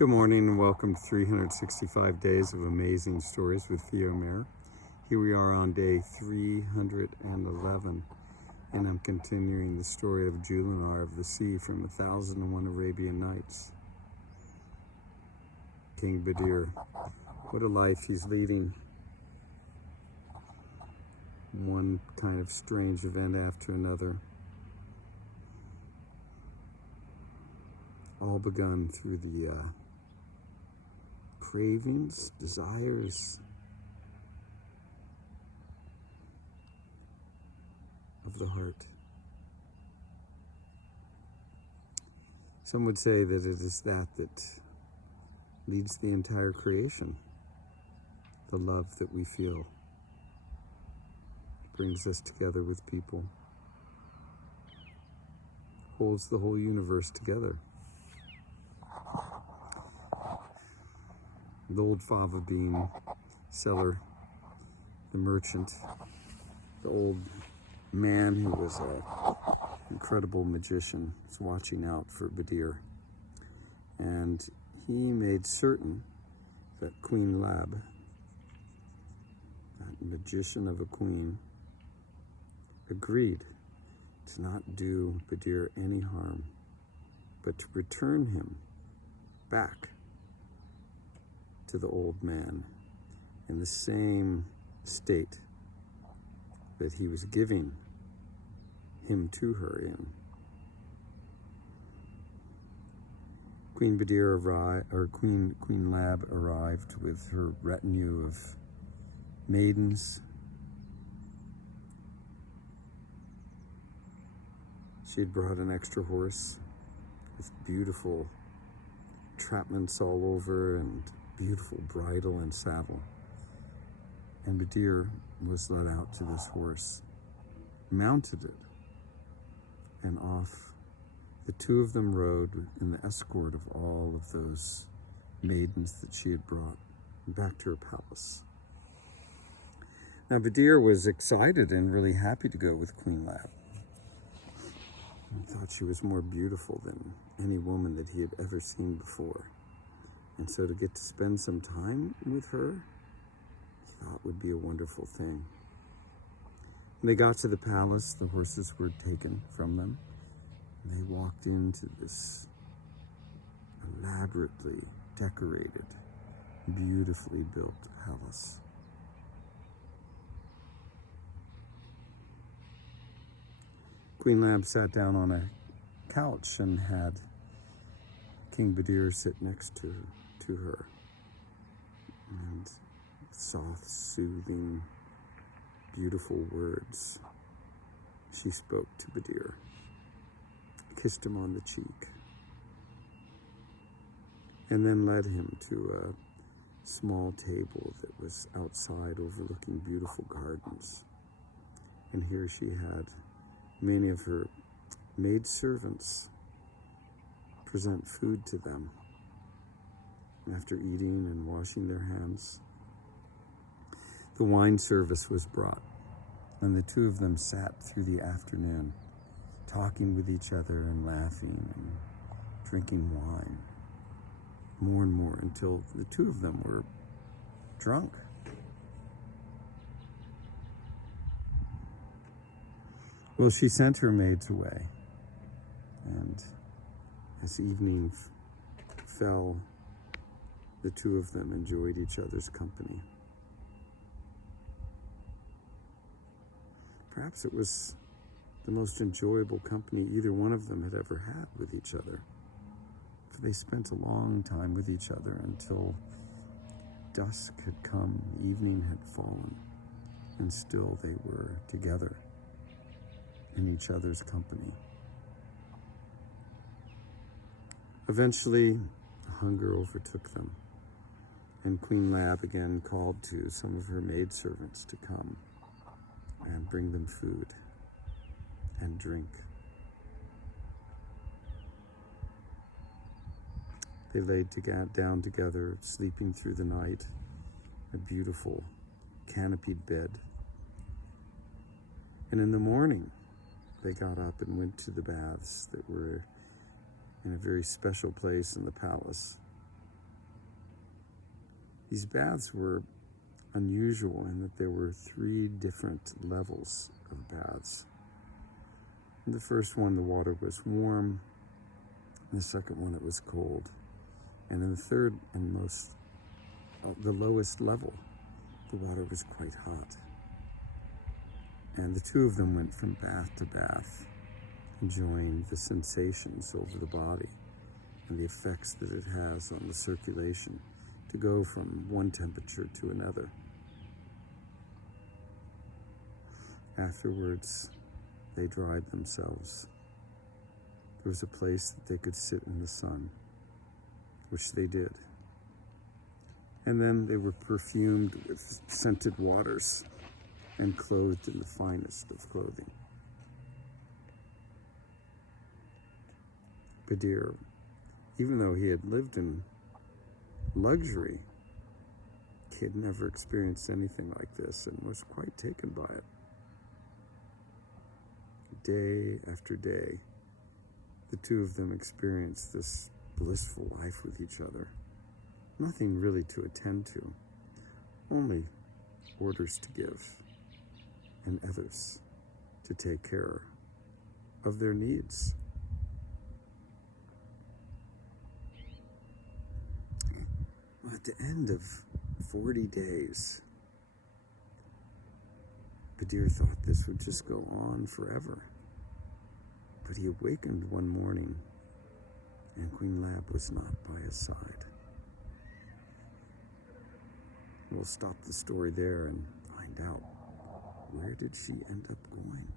Good morning and welcome to 365 Days of Amazing Stories with Theo Mayer. Here we are on day 311 and I'm continuing the story of Jullanar of the sea from 1001 Arabian Nights. King Badir, what a life he's leading. One kind of strange event after another. All begun through the cravings, desires of the heart. Some would say that it is that leads the entire creation. The love that we feel brings us together with people, holds the whole universe together. The old fava bean seller, the merchant, the old man who was an incredible magician, was watching out for Badir. And he made certain that Queen Lab, that magician of a queen, agreed to not do Badir any harm, but to return him back to the old man in the same state that he was giving him to her in. Queen Badir arrived, or Queen Lab arrived with her retinue of maidens. She had brought an extra horse with beautiful trapments all over and beautiful bridle and saddle. And Badir was led out to this horse, mounted it, and off the two of them rode in the escort of all of those maidens that she had brought back to her palace. Now Badir was excited and really happy to go with Queen Lab. He thought she was more beautiful than any woman that he had ever seen before. And so to get to spend some time with her, he thought would be a wonderful thing. When they got to the palace, the horses were taken from them. And they walked into this elaborately decorated, beautifully built palace. Queen Lab sat down on a couch and had King Badir sit next to her. And soft, soothing, beautiful words she spoke to Badir, kissed him on the cheek, and then led him to a small table that was outside overlooking beautiful gardens. And here she had many of her maidservants present food to them. And after eating and washing their hands, the wine service was brought, and the two of them sat through the afternoon, talking with each other and laughing and drinking wine, more and more, until the two of them were drunk. Well, she sent her maids away, and as evening fell, the two of them enjoyed each other's company. Perhaps it was the most enjoyable company either one of them had ever had with each other, for they spent a long time with each other until dusk had come, evening had fallen, and still they were together in each other's company. Eventually, hunger overtook them, and Queen Lab again called to some of her maidservants to come and bring them food and drink. They laid down together, sleeping through the night, a beautiful canopied bed. And in the morning, they got up and went to the baths that were in a very special place in the palace. These baths were unusual in that there were 3 different levels of baths. In the first one, the water was warm. In the second one, it was cold. And in the third and the lowest level, the water was quite hot. And the 2 of them went from bath to bath, enjoying the sensations over the body and the effects that it has on the circulation to go from one temperature to another. Afterwards, they dried themselves. There was a place that they could sit in the sun, which they did. And then they were perfumed with scented waters and clothed in the finest of clothing. Badir, even though he had lived in luxury, he had never experienced anything like this and was quite taken by it. Day after day, the 2 of them experienced this blissful life with each other. Nothing really to attend to, only orders to give and others to take care of their needs. At the end of 40 days, Badir thought this would just go on forever. But he awakened one morning and Queen Lab was not by his side. We'll stop the story there and find out, where did she end up going?